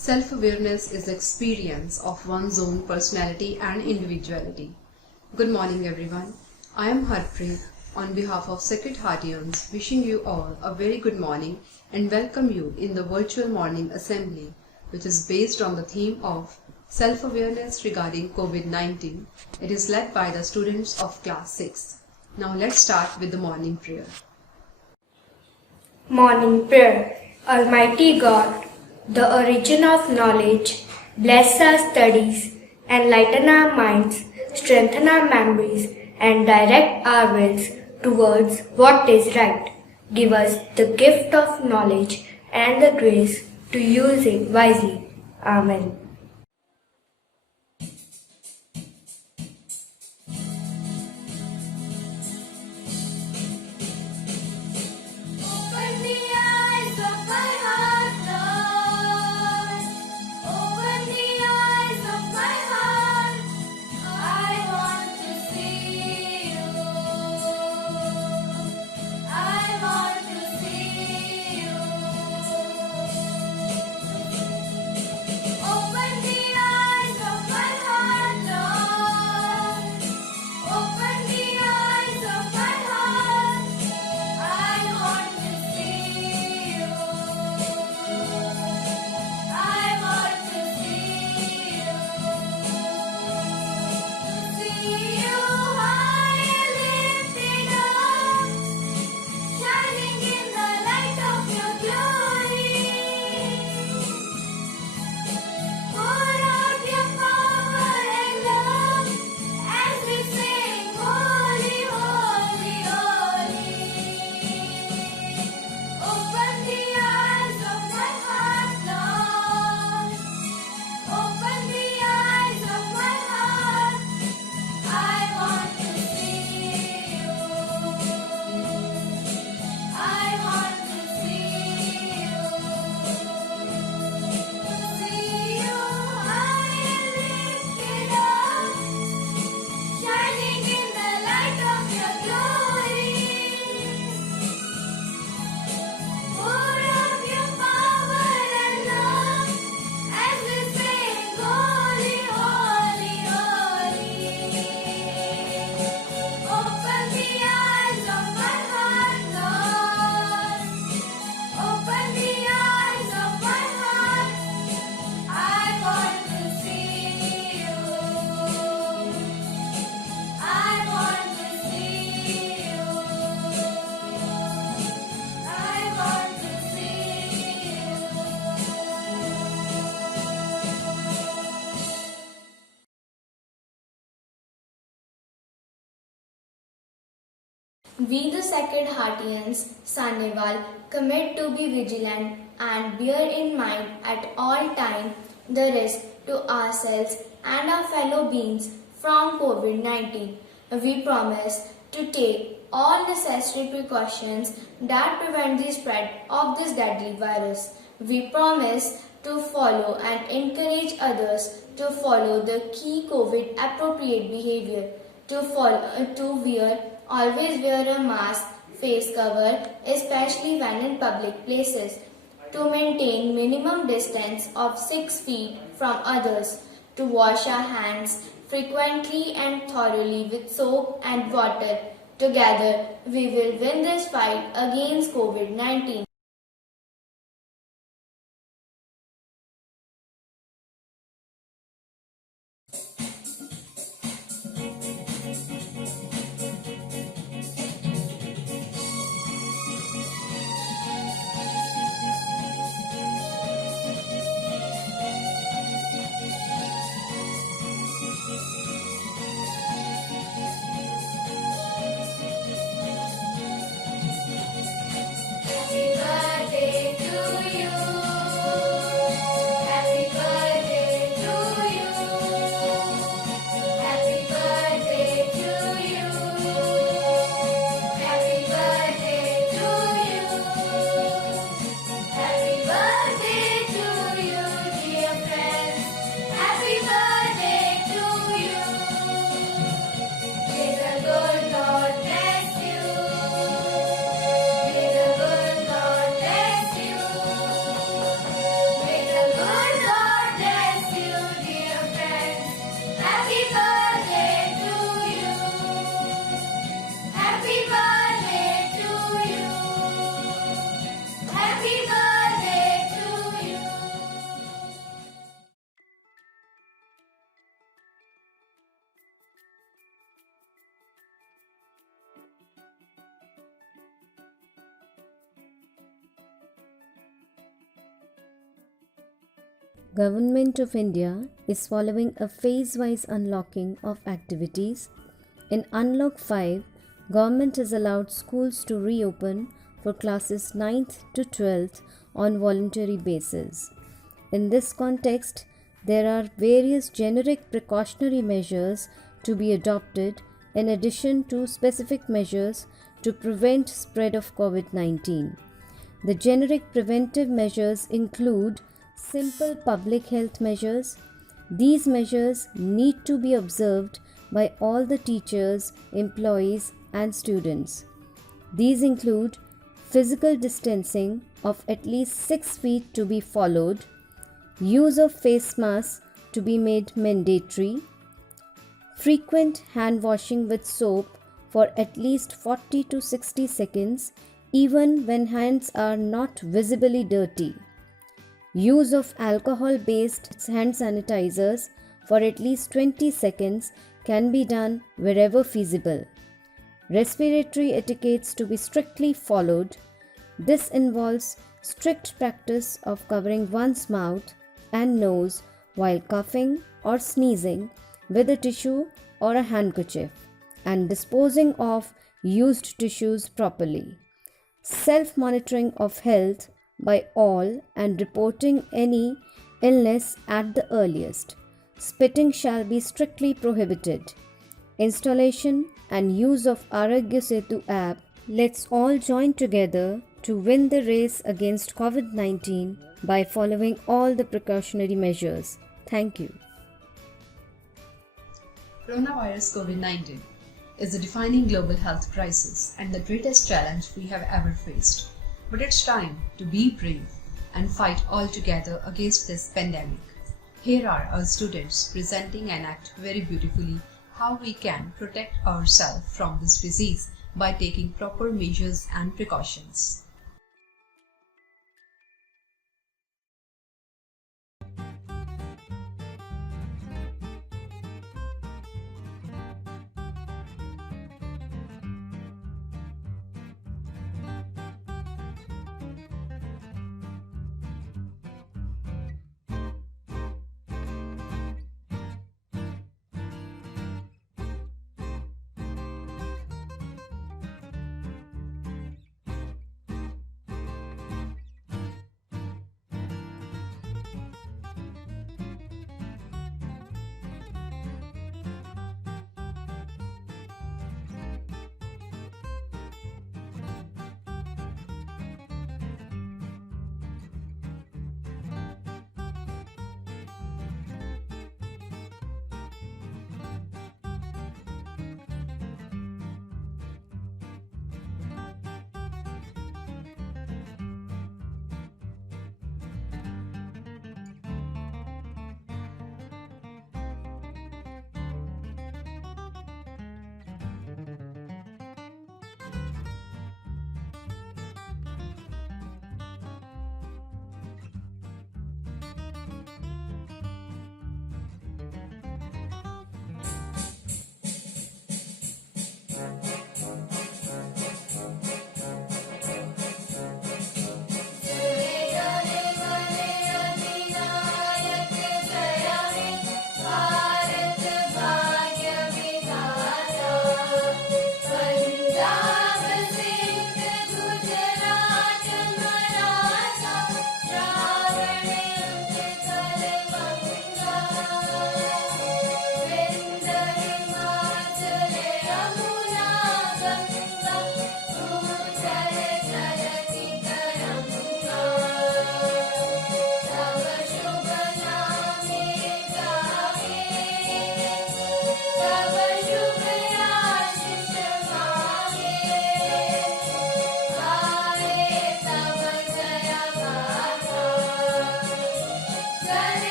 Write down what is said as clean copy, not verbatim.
Self-awareness is the experience of one's own personality and individuality. Good morning everyone. I am Harpreet on behalf of Sacred Heartians wishing you all a very good morning and welcome you in the virtual morning assembly which is based on the theme of self-awareness regarding COVID-19. It is led by the students of class 6. Now let's start with the morning prayer. Morning prayer. Almighty God, the origin of knowledge, bless our studies, enlighten our minds, strengthen our memories, and direct our wills towards what is right. Give us the gift of knowledge and the grace to use it wisely. Amen. We the Sacred Heartians, Sahnewal, commit to be vigilant and bear in mind at all time the risk to ourselves and our fellow beings from COVID-19. We promise to take all necessary precautions that prevent the spread of this deadly virus. We promise to follow and encourage others to follow the key COVID appropriate behavior, always wear a mask, face cover, especially when in public places, to maintain minimum distance of 6 feet from others, to wash our hands frequently and thoroughly with soap and water. Together, we will win this fight against COVID-19. Happy Government of India is following a phase-wise unlocking of activities. In Unlock 5, Government has allowed schools to reopen for classes 9th to 12th on voluntary basis. In this context, there are various generic precautionary measures to be adopted in addition to specific measures to prevent spread of COVID-19. The generic preventive measures include simple public health measures. These measures need to be observed by all the teachers, employees, and students. These include physical distancing of at least 6 feet to be followed, use of face masks to be made mandatory, frequent hand washing with soap for at least 40 to 60 seconds even when hands are not visibly dirty, use of alcohol-based hand sanitizers for at least 20 seconds can be done wherever feasible. Respiratory etiquettes to be strictly followed. This involves strict practice of covering one's mouth and nose while coughing or sneezing with a tissue or a handkerchief and disposing of used tissues properly. Self-monitoring of health by all and reporting any illness at the earliest. Spitting shall be strictly prohibited. Installation and use of Arogya Setu app. Let's all join together to win the race against COVID-19 by following all the precautionary measures. Thank you. Coronavirus COVID-19 is a defining global health crisis and the greatest challenge we have ever faced. But it's time to be brave and fight all together against this pandemic. Here are our students presenting an act very beautifully how we can protect ourselves from this disease by taking proper measures and precautions.